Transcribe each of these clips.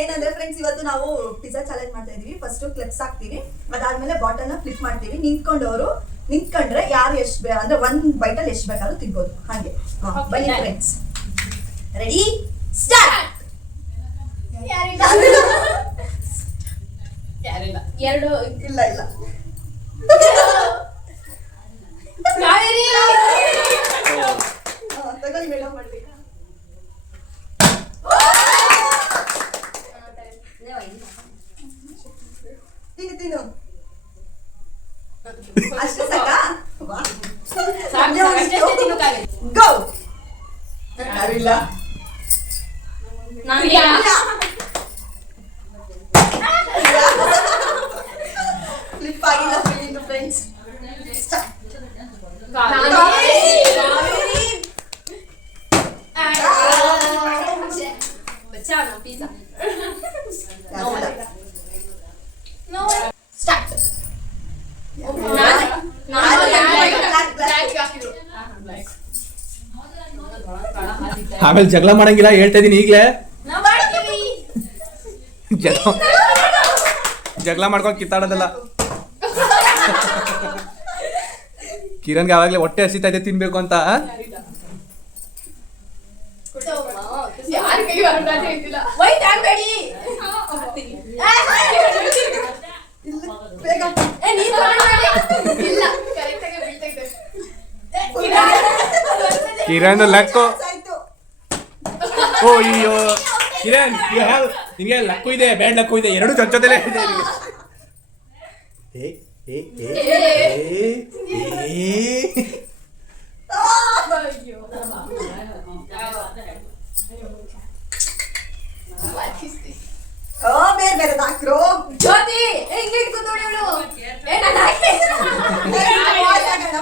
ಏನಂದ್ರೆ ಫ್ರೆಂಡ್ಸ್, ಇವತ್ತು ನಾವು ಪಿಜ್ಜಾ ಚಾಲೆಂಜ್ ಮಾಡ್ತಾ ಇದೀವಿ. ಫಸ್ಟ್ ಕ್ಲಿಪ್ಸ್ ಹಾಕ್ತೀವಿ, ಅದಾದ್ಮೇಲೆ ಬಾಟಲ್ ನ ಫ್ಲಿಪ್ ಮಾಡ್ತೀವಿ. ನಿಂತ್ಕೊಂಡ್ರೆ ಯಾರು ಎಷ್ಟು ಅಂದ್ರೆ ಒಂದ್ ಬೈಟಲ್ಲಿ ಎಷ್ಟು ಬೇಕಾದ್ರೂ ತಿನ್ಬೋದು. ಹಾಗೆ ಬನ್ನಿ ಫ್ರೆಂಡ್ಸ್, ರೆಡಿ ಸ್ಟಾರ್ಟ್. ಎರಡು ಇಲ್ಲ ತಗೊಳ್ಳಿ ಮೇಡಮ್. ಮಾಡಿ ತಿನ್ನು ಅಷ್ಟೇ ಸಾಕಾ? ಗೋ. ಯಾರಿಲ್ಲ, ಫ್ಲಿಪ್ ಆಗಿಲ್ಲ ಫ್ರೆಂಡ್ಸ್. ಆಮೇಲೆ ಜಗಳ ಮಾಡಂಗಿಲ್ಲ, ಹೇಳ್ತಾ ಇದೀನಿ ಈಗ್ಲೇ. ಜಗಳ ಮಾಡ್ಕೊಂಡು ಕಿತ್ತಾಡೋದಲ್ಲ. ಕಿರಣ್ಗೆ ಯಾವಾಗ್ಲೇ ಹೊಟ್ಟೆ ಹಸಿತಾ ಇದೆ ತಿನ್ಬೇಕು ಅಂತ. ಕಿರಣ್ ಲಕ್ಕು. ಓ ಅಯ್ಯೋ ಕಿರಣ್, ನಿಮಗೆ ಲಕ್ಕು ಇದೆ, ಬ್ಯಾಡ್ ಲಕ್ಕು ಇದೆ, ಎರಡು ಜೊತೆಲೇ ಇದೆ. ಬೇರೆ ಹಾಕ್ರು ಜ್ಯೋತಿ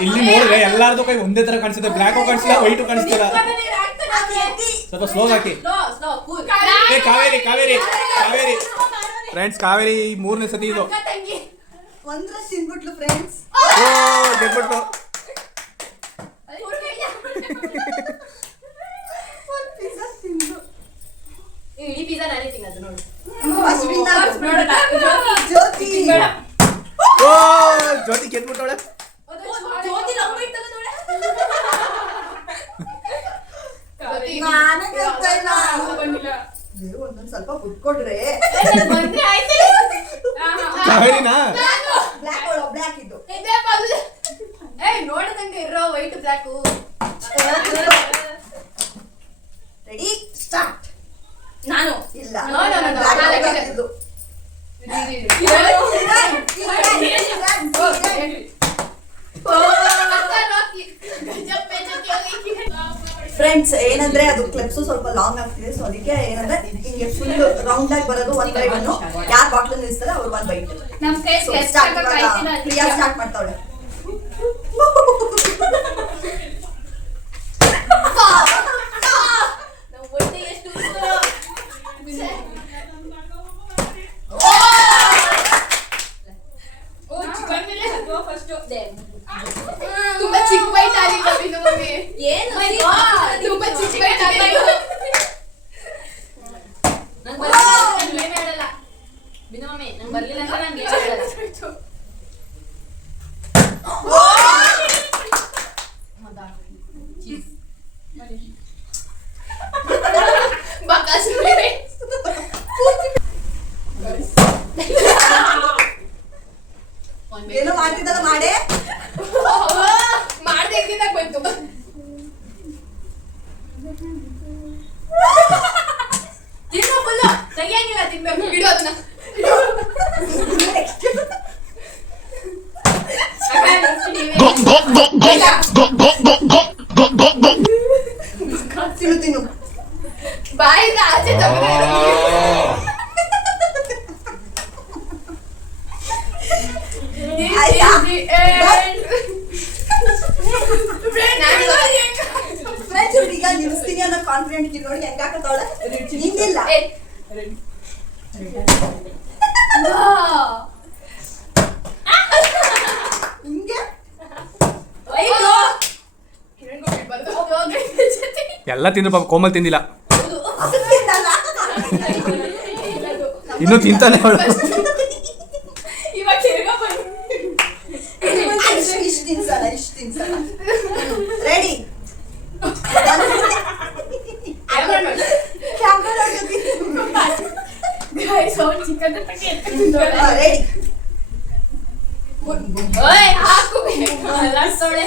ಇಲ್ಲಿ ನೋಡಿದ್ರೆ ಎಲ್ಲಾರ್ದು ಕೈ ಒಂದೇ ತರ ಕಾಣಿಸುತ್ತೆ. ಬ್ಲ್ಯಾಕ್ ಕಾಣಿಸ್ತಿಲ್ಲ, ವೈಟ್ ಕಾಣಿಸ್ತಿಲ್ಲ. ಸ್ವಲ್ಪ ಸ್ಲೋ ಹಾಕಿ. ಕಾವೇರಿ ಕಾವೇರಿ ಕಾವೇರಿ ಫ್ರೆಂಡ್ಸ್, ಕಾವೇರಿ ಮೂರನೇ ಸತಿ ಇದು. ಒಂದ್ರ ತಿನ್ಬಿಟ್ಲು ಫ್ರೆಂಡ್ಸ್. ಓ ಗೆದ್ಬಿಟ್ಲು. ಇಡೀ ಪಿಜ್ಜಾ ನಾನೇ ತಿನ್ನೋದು ನೋಡಿ. ಜ್ಯೋತಿ ಓ ಜ್ಯೋತಿ ಗೆದ್ಬಿಟ್ಟವಳೆ. ಒಂದೊಂದ್ ಸ್ವಲ್ಪ ಕುತ್ಕೊಡ್ರೆ. ಕಾವೇರಿನಾ? ಬ್ಲ್ಯಾಕ್ ಇದ್ದು ನೋಡದಂಗೆ ಇರೋ ವೈಟ್ ಬ್ಲ್ಯಾಕ್. Ready start. ನಾನು ಇಲ್ಲ ಫ್ರೆಂಡ್ಸ್, ಏನಂದ್ರೆ ಅದು ಕ್ಲಿಪ್ಸ್ ಸ್ವಲ್ಪ ಲಾಂಗ್ ಆಗ್ತಿದೆ. ಸೊ ಅದಕ್ಕೆ ಏನಂದ್ರೆ ಹಿಂಗೆ ಫುಲ್ ರೌಂಡ್ ಆಗಿ ಬರೋದು. ಒಂದ್ ಬೈ ಒನ್ ಯಾರು ಬಾಟ್ಲ್ ನಿಲ್ಸ್ತಾರೆ ಅವ್ರು ಒಂದ್ ಬೈಟ್. ಪ್ರಿಯಾ ಸ್ಟಾರ್ಟ್ ಮಾಡ್ತಾವಳೆ. ತುಂಬಾ ಚಿಕ್ಕ ಬೈಟ್ ಆಗಿಲ್ಲ ಮಮ್ಮಿ. ಏನು ತುಂಬಾ ಚಿಕ್ಕ ಬೈಟ್ ಆಗಿಲ್ಲ. ನಂಗೆ ಬರಲ್ಲ ಬಿನು ಮಮ್ಮಿ, ನಂಗೆ ಬರ್ಲಿಲ್ಲ ಅಂತ ನಂಗೆ ಹೇಳಲ್ಲ. ಏನೋ ಮಾಡ್ತಿದ್ದಲ್ಲ ಮಾಡೇ ಮಾಡ್ದೆ ಇದ್ದಿದ್ದಾಗ ಬಂತು. ತಿನ್ನು ಫುಲ್ಲು ತೆಗಿಯಂಗಿಲ್ಲ, ತಿನ್ಬೇಕು. ಬಿಡು ಅದನ್ನ. ತಿನ್ನು ತಿನ್ನು ಬಾಯಿಂದ ಆಚೆ ತಗೊಂಡು ಈಗ ನಿಲ್ಸ್ತೀನಿ ಅನ್ನೋ ಕಾನ್ಫಿಡೆಂಟ್ ನೋಡಿ ಹೆಂಗ ಹಾಕತ್ತವಳೆ. ನಿಂದಿಲ್ಲ ಹಿಂಗೆ ಎಲ್ಲ ತಿಂದ್ರು ಪಾಪ, ಕೋಮಲ್ ತಿಂದಿಲ್ಲ. ಅದಕ್ಕಿಂತ ಇನ್ನು ತಿಂತಾನೆ ಅವಳು. ಇವಾಗ ತಿರ್ಗಾ ಬಂದು ಇಷ್ಟು ತಿನ್ಸಲ್ಲ. ರೆಡಿ ಚಿಕನ್ ರೆಡಿ ಹಾಕು ಸೊಳ್ಳೆ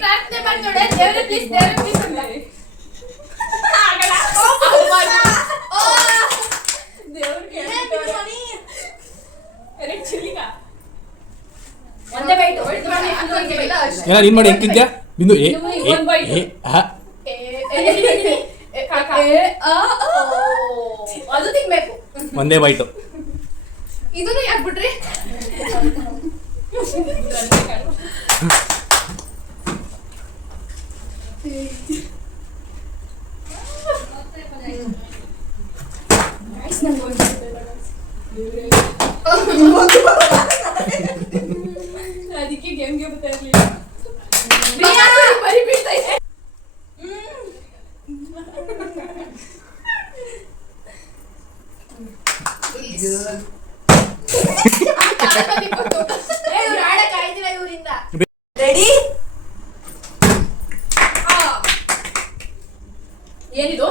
ಪ್ರಾರ್ಥನೆ ಮಾಡ್ತೋಡೆ ದೇವ್ರೆ ಪ್ಲೀಸ್ ಒಂದೇ ಬೈಟ್ ಏನಾರು ಇನ್ ಮಾಡಿ ಹೆಂಗ್ ತಿಂತ್ಯಾ ಬಿಂದು ಏ ಏ ಆ ಅದು ತಿನ್ಬೇಕು. ಒಂದೇ ಬೈಟು. ಇದನ್ನು ಯಾಕ್ಬಿಟ್ರಿ ಅದಕ್ಕೆ ಗೇಮ್ಗೆ ಬರ್ತಾ ಇರ್ಲಿಲ್ಲ. ಬರೀ ಬೀಳ್ತಾ ಇದೆ. ರೆಡಿ ಏನಿದು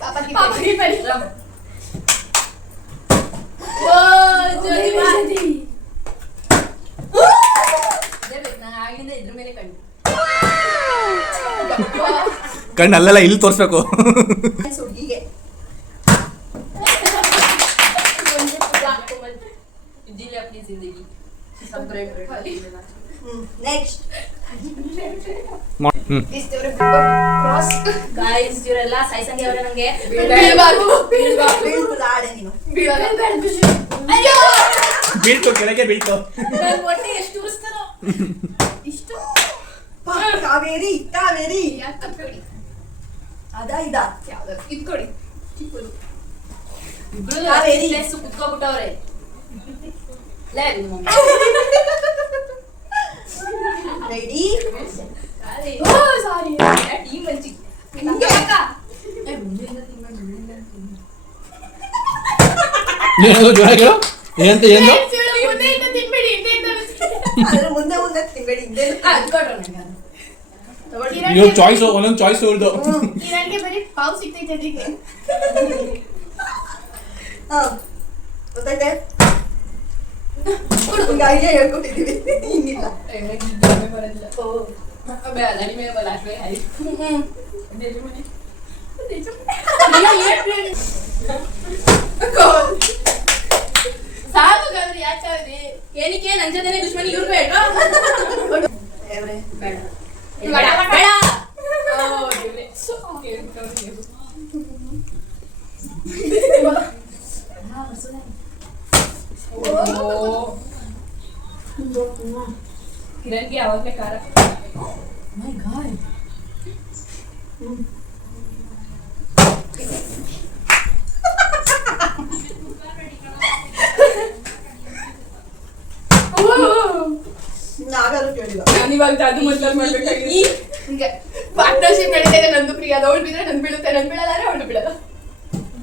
ಪಾಪಡಿ ಬರಿ ಕಣ್ಣು ಅಲ್ಲೆಲ್ಲ ಇಲ್ಲಿ ತೋರಿಸ್ಬೇಕು. ಹುಡುಗಿಗೆ ನೆಕ್ಸ್ಟ್ ಗಾಯ್ಸ್ ಇವರೆಲ್ಲ ಸಾಯ್ಸಂಗೆ ಅವರೇ ನಂಗೆ ಆಡೆ ನೀನು ಬೀಳ್ತು ಕೆಳಗೆ ಬೀಳ್ತು. ನನ್ ಹೊಟ್ಟೆ ಎಷ್ಟು ಉರಿಸ್ತಾರೋ ಇಷ್ಟು ಕಾವೇರಿ ಅದ ಇದ ಇದ್ ಕೊಡಿ ಚಿಕ್ಕದು ಕಾವೇರಿ ಕುತ್ಕೊಬಿಟ್ಟವ್ರೆ ರೆಡಿ ಸಾರಿ ಟೀಮ್ ಮಂಚಿ ಏನದು ಜೋರಾಗಿ ಏನಂತ ಏನು ತಿನ್ಬೇಡಿ ಅದ್ರ ಮುಂದೆ ತಿನ್ಬೇಡಿ ಹಿಂದೆ ಇವಾಗ ಚಾಯ್ಸ್ ಒಂದೊಂದು ಚಾಯ್ಸ್ ಉಳ್ದು. ನನಗೆ ಬರೀ ಪಾವ್ ಸಿಗ್ತೈತೆ ಅದಕ್ಕೆ ಗೊತ್ತೈತೆ ಹುಡುಗಾಗೆ ಹೇಳ್ಕೊಟ್ಟಿದೀವಿ ಹಿಂಗಿಲ್ಲ ಸಾಕಾದ್ರೆ ಯಾಕೆ ಏನಕ್ಕೆ ನನ್ ಜೊತೆನೆ ದುಶ್ಮನಿ ಇವ್ರು ಬೇಡ ಬೇಡ ಬೇಡ ಕಿರಣ್ಗೆ ಯಾವಾಗಲೇ ಖಾರ ಮೈ ಗಾಡ್ ನಾಗಾರು ಕೇಳಿಲ್ಲ ನಾನು ಇವಾಗ ಜಾದು ಮೊದಲು ಮಾಡ್ಬೇಕಾಗಿ ಹಿಂಗೆ ಪಾರ್ಟ್ನರ್ಶಿಪ್ ನಡೀತಾ ಇದೆ ನಂದು ಪ್ರಿಯ ಅವಳು ಬಿದ್ರೆ ನನ್ ಬೀಳುತ್ತೆ ನನ್ ಬೀಳಲ್ಲ ಅವಳು ಬಿಡಲ್ಲ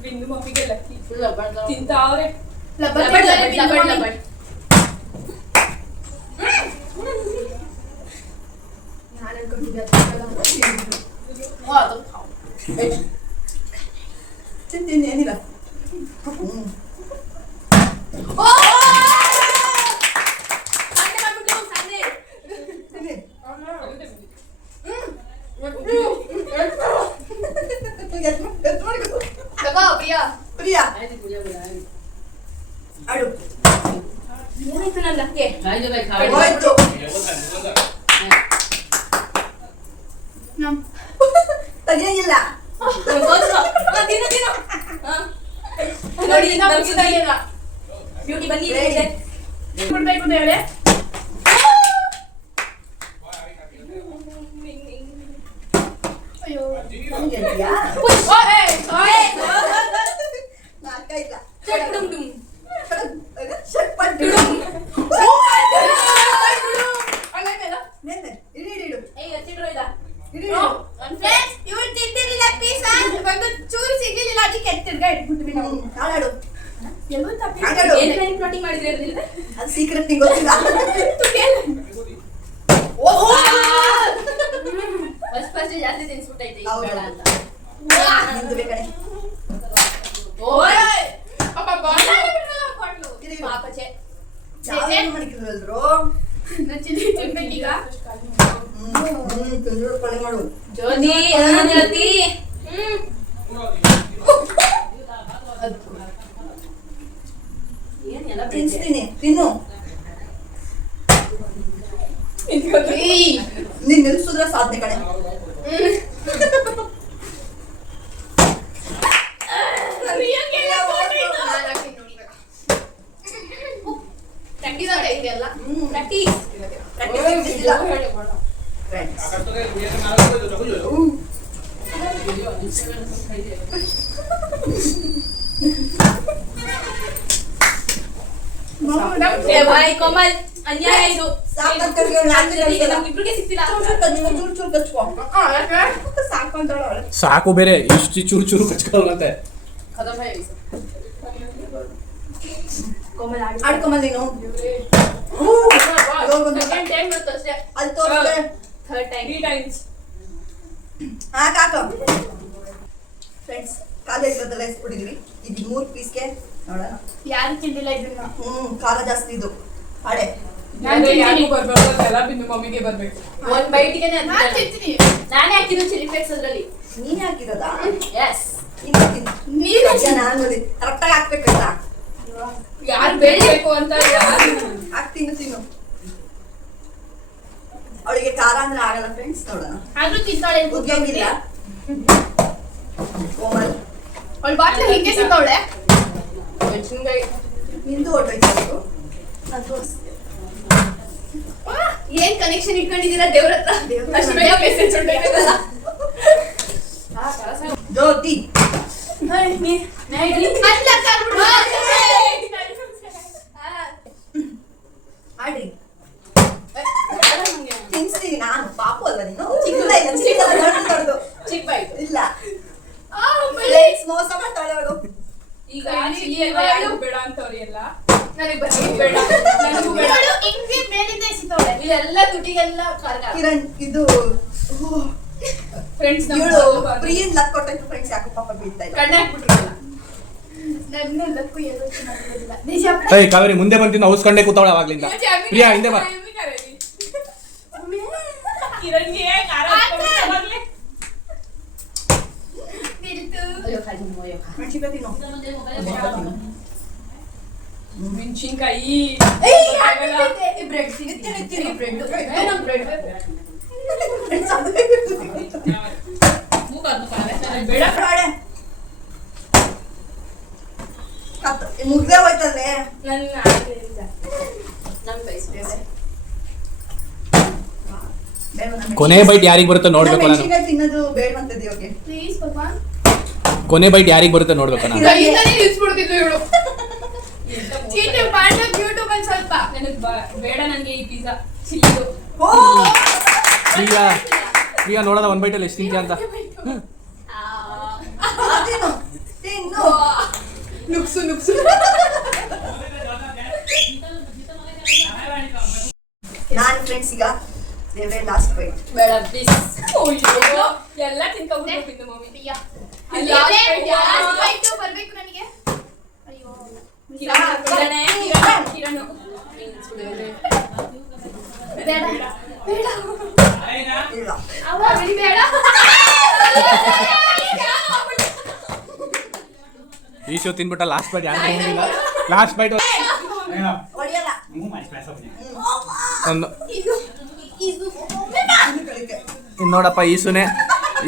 ಬಿಂದು ಮಮ್ಮಿಗೆ ಲಕ್ಕಿ ತಿಂತ ಅವ್ರೆ ಲಬಡ್ ನಾನು ಅನ್ಕೊಂಡಿದ್ದೆ ತಿಂತೀನಿ ಏನಿಲ್ಲ ಪ್ರಿಯಾ ಅಡು ಏನಾಯ್ತು ನನ್ನ ಲಕ್ಕೆ ಹೋಯ್ತು ತೆಗಿಯಂಗಿಲ್ಲ ನೋಡಿ ಬ್ಯೂಟಿ ಬನ್ನಿ ಕೊಡ್ಬೇಕು ಅಂತ ಹೇಳಿ ಅಯ್ಯೋ ಹಂಗಿದ್ಯಾ ನಾಲ್ಕ ಇಲ್ಲ ಇಡು ಹೇಳು. ಏನ್ ಪ್ಲಾಟಿಂಗ್ ಮಾಡಿದ್ರಿ ಹೇಳಿದ್ರೆ ಅದು ಸೀಕ್ರೆಟ್ ನಿಂಗೆ ಗೊತ್ತಿಲ್ಲ. ಫಸ್ಟ್ ಜಾಸ್ತಿ ತಿನ್ಸ್ಬಿಟ್ಟೈತೆ ಈಗ ಹೌದು. ಬೇಡ ಅಂತ ನಿಂದು ಬೇಕಣೆ. ಓಯ್ ಪಾಪ ಇದು ಪಾಪ ಚೇ ಯಾವ್ದು ಮಾಡಿದ್ರು ಎಲ್ರು? ಚಿಲ್ಲಿ ಚೆಂಪೆಟ್ಟಿಗ ತಿಂದ್ರು ಕೊಳೆ ಮಾಡು. ಜ್ಯೋತಿ ಏನ್ ಜ್ಯೋತಿ ಏನ್ ಎಲ್ಲ ತಿನ್ಸ್ತೀನಿ ತಿನ್ನು. ಏಯ್ ನೀನ್ ನಿಲ್ಸಿದ್ರೆ ಸಾಧನೆ ಕಣೆ. Friends. ಕೋಮಲ್ ಅನ್ಯಾಯ ಇದು ಸಾಕಂತ ಹೇಳಿ ನಾನು ಕಳ್ಸಲ್ಲ. ನಮ್ಗಿಬ್ರಿಗೆ ಸಿಕ್ತಿಲ್ಲ ಚೂರು ಚೂರು ಕಚ್ಕೊ. ಸಾಕು ಅಂತಾಳೆ ಅವಳು. ಸಾಕು ಬೇರೆ ಇಷ್ಟು ಚೂರು ಚೂರು ಕಚ್ಕೊಳ್ಳಂತೆ. ಕೋಮಲ್ ಆಡ್ಕೊಂಬ ನೀನು. ಸೆಕೆಂಡ್ ಟೈಮ್ ಗೊತ್ತು ಅಷ್ಟೇ ಅಲ್ಲಿ ತೋರಿಸ್ದೆ. ಥರ್ಡ್ ಟೈಮ್ 3 ಟೈಮ್ಸ್ ಹಾಕು. ಫ್ರೆಂಡ್ಸ್ ಕಾಲೇಜ್ ಬದಲ ಎಸ್ಬಿಟ್ಟಿದ್ವಿ. ಇದು 3 ಪೀಸ್ಗೆ ನೋಡೋಣ. ಯಾರು ತಿಂದಿಲ್ಲ ಇದನ್ನ ಖಾರ ಜಾಸ್ತಿ ಇದು. ಅಡೆ ಮಮ್ಮಿಗೆ ಬರ್ಬೇಕು. ಒಂದ್ ಬೈಟಿಗೆ ನಾನ್ ತಿಂತೀನಿ. ನಾನೇ ಹಾಕಿದ್ದು ಚಿಲ್ಲಿ ಫ್ಲೇಕ್ಸ್ ಅದ್ರಲ್ಲಿ ನೀನೇ ಹಾಕಿರೋದಾ? ಎಸ್ ಇನ್ನು ತಿನ್ನು. ನೀನು ನಾನು ಕರೆಕ್ಟಾಗಿ ಹಾಕ್ಬೇಕಲ್ಲ. ಯಾರು ಬೇಕಬೇಕು ಅಂತ ಯಾರು ಹಾಕ್ತೀನಿ ತಿನ್ನು. ಅವಳಿಗೆ ಖಾರ ಅಂದ್ರೆ ಆಗಲ್ಲ ಫ್ರೆಂಡ್ಸ್. ನೋಡೋಣ. ಆದ್ರೂ ತಿಂತಾಳೆ ಉದ್ಯೋಗಿಲ್ಲ. ಕೋಮಲ್ ಅವಳು ಬಾಟ್ಲ ಹಿಂಗೆ ಸಿಕ್ಕವಳೆ. ನಿಂದು ಹೊರಟೋಯ್ತು. ನಾನು ತೋರಿಸ್ತೀನಿ. ಏನ್ ಕನೆಕ್ಷನ್ ಇಟ್ಕೊಂಡಿದ್ದೀರಾ ದೇವ್ರ ಹತ್ರ ಅಷ್ಟು ಬೇಗ ಮೆಸೇಜ್ ಹೊರಟೋಯ್ತಲ್ಲ ಜ್ಯೋತಿ ಆಡ್ರಿ. ತಿನ್ಸ್ತೀನಿ ನಾನು. ಪಾಪು ಅಲ್ವಾ ನೀನು? ಚಿಕ್ಕದ ಇಲ್ಲ ಚಿಕ್ಕದ ದೊಡ್ಡದು ಚಿಕ್ಕ ಬಾಯ್ತು ಇಲ್ಲ. ಫ್ರೆಂಡ್ಸ್ ಮೋಸ ಮಾಡ್ತಾಳೆ ಅವಳು. ಈಗ ಚಿಲ್ಲಿ ಎಲ್ಲ ಯಾರು ಬೇಡ ಅಂತವ್ರಿ ಎಲ್ಲ. ನನಗೆ ಬೇಡ. ನನಗೂ ಬೇಡ. ಹಿಂಗೆ ಮೇಲಿಂದ ಎಸಿತವಳೆ ಇಲ್ಲೆಲ್ಲ ತುಟಿಗೆಲ್ಲ ಕಾರ್ಗ ಕಿರಣ್ ಇದು ಫ್ರೆಂಡ್ಸ್ ಇವಳು ಪ್ರಿಯನ್ ಲಕ್ ಕೊಟ್ಟಾಯ್ತು ಫ್ರೆಂಡ್ಸ್. ಯಾಕೋ ಪಾಪ ಬೀಳ್ತಾ ಇಲ್ಲ. ಕಣ್ಣ ಹಾಕ್ಬಿಟ್ರಲ್ಲ ನನ್ನ ಲಕ್ಕು ಎಲ್ಲೂ ಚೆನ್ನಾಗಿರೋದಿಲ್ಲ ನಿಜ ಏಯ್ ಕಾವೇರಿ ಮುಂದೆ ಬಂತಿದ್ದು ಔಸ್ಕೊಂಡೇ ಕೂತಾವಳ ಅವಾಗ್ಲಿಂದ. ಪ್ರಿಯಾ ಹಿಂದೆ ಬಾ. ಕಿರಣ್ಗೆ ಖಾರ ಹಾಕ್ಕೊಂಡ್ಬಿಟ್ಟಾಗ್ಲೇ. ಅಯ್ಯೋ ಕಾಜು ಅಯ್ಯೋ ಮೆಣಸಿನ್ಕಾಯಿ ತಿನ್ನು. ಮೆಣಸಿನ್ಕಾಯಿ ಬ್ರೆಡ್ ಸಿಗುತ್ತೆ ಬ್ರೆಡ್ ನಮ್ ಬ್ರೆಡ್ Friends, ಅದು ಬೇಡ. ಆಡೆ. ಮುಗ್ದೆ ಹೋಯ್ತಲ್ವೇ? ನನ್ನ ನಮ್ ಬಯಸ್ತೇವೆ ಕೊನೆ ಬೈಟ್ ಯಾರಿಗೆ ಬರುತ್ತೆ ನೋಡ್ಬೇಕು ನಾನು. ಮೆಣಸಿನ್ಕಾಯಿ ತಿನ್ನೋದು ಬೇಡವಂತ ದೇವ್ರಿಗೆ. ಪ್ಲೀಸ್ ಪಾಪಾ ಕೊನೆ ಬೈಟ್ ಯಾರಿಗೆ ಬರುತ್ತೆ ನೋಡ್ಬೇಕು ನಾನು. ಕೈಯಿಂದನೇ ನಿಲ್ಸ್ಬಿಡ್ತಿದ್ಲು ಇವಳು. ಚೀಟಿ ಮಾಡ್ಬೇಕು ಯೂಟ್ಯೂಬ್ ಅಲ್ಲಿ ಸ್ವಲ್ಪ. ನನಗೆ ಬೇಡ ನನಗೆ ಈ ಪಿಜ್ಜಾ ಚಿಲ್ಲಿದು. ಓ ಪ್ರಿಯಾ ಪ್ರಿಯಾ ನೋಡೋಣ ಒಂದ್ ಬೈಟಲ್ಲಿ ಎಷ್ಟು ತಿಂತೀಯ ಅಂತ. ತಿನ್ನು ತಿನ್ನು. ನುಗ್ಸು ನುಗ್ಸು. ನಾನು ಫ್ರೆಂಡ್ಸ್ ಈಗ ದೇವ್ರೆ ಲಾಸ್ಟ್ ಬೈಟ್. ಬೇಡ ಪ್ಲೀಸ್ ಅಯ್ಯೋ ಎಲ್ಲ ತಿನ್ಕೊಂಡ್ಬಿಟ್ಟು ಮಮ್ಮಿ. ಬರ್ಬೇಕು ನನಗೆ ಅಯ್ಯೋ ಕಿರಣ್ ಬೇಡ ಬೇಡ ಇಲ್ಲ. ಅವ ಬೇಡ ಈ ಶೋ ತಿನ್ಬಿಟ್ಟ ಲಾಸ್ಟ್ ಬೈಟ್ ಯಾರು ಹೋಗಿಲ್ಲ. ಲಾಸ್ಟ್ ಬೈಟ್ ಹೊಡಿಯಲ್ಲ. ಒಂದು ಇದು ಇದು ತಿನ್ನು ಕಳಿಕೆ. ಇನ್ನು ನೋಡಪ್ಪ ಈಸುನೆ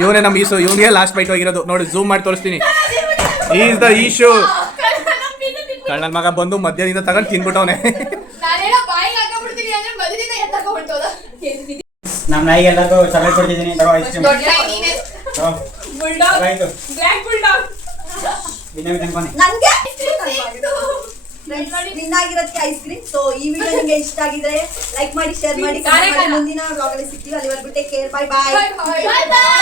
ಇವನೇ ನಮ್ಮ ಈಸು. ಇವನಿಗೆ ಲಾಸ್ಟ್ ಬೈಟ್ ಹೋಗಿರೋದು ನೋಡಿ. ಝೂಮ್ ಮಾಡಿ ತೋರಿಸ್ತೀನಿ. Is the ಈಶು. ಕಣ್ಣನ ಮಗ ಬಂದು ಮಧ್ಯದಿಂದ ತಗೊಂಡು ತಿನ್ಬಿಟ್ಟವನೆ. ನಾನೇನೋ ಬಾಯಿಗೆ ಹಾಕೊಂಡ್ಬಿಡ್ತೀನಿ ಅಂದ್ರೆ ಮಧ್ಯದಿಂದ ಎತ್ತಾಕೊಂಡ್ಬಿಡ್ತೋದ ನಮ್ಮ ನಾಯಿಗೆ ಎಲ್ಲರಿಗೂ ಚಾಕ್ಲೇಟ್ ಕೊಡ್ತಿದ್ದೀನಿ. ತಗೋ ಐಸ್ ಕ್ರೀಮ್. ದೊಡ್ಡ ನಾಯಿ ನೀನೆ ತಗೋ. ಬುಲ್ಡಾಗ್ ಆಯ್ತು. Black bulldog. ವಿನಯ್ ತಂದ್ಕೊನಿ. ನನ್ಗೆ ನಿನ್ನಾಗಿರೋದಕ್ಕೆ ಐಸ್ ಕ್ರೀಮ್. ಸೊ ಈ ವಿಡಿಯೋ ನಿಮಗೆ ಇಷ್ಟ ಆಗಿದ್ರೆ ಲೈಕ್ ಮಾಡಿ, ಶೇರ್ ಮಾಡಿ, comment ಮಾಡಿ. ಮುಂದಿನ ವ್ಲಾಗ್ ಅಲ್ಲಿ ಸಿಗ್ತೀವಿ. ಅಲ್ಲಿವರೆಗೂ take care. Bye bye. Bye bye.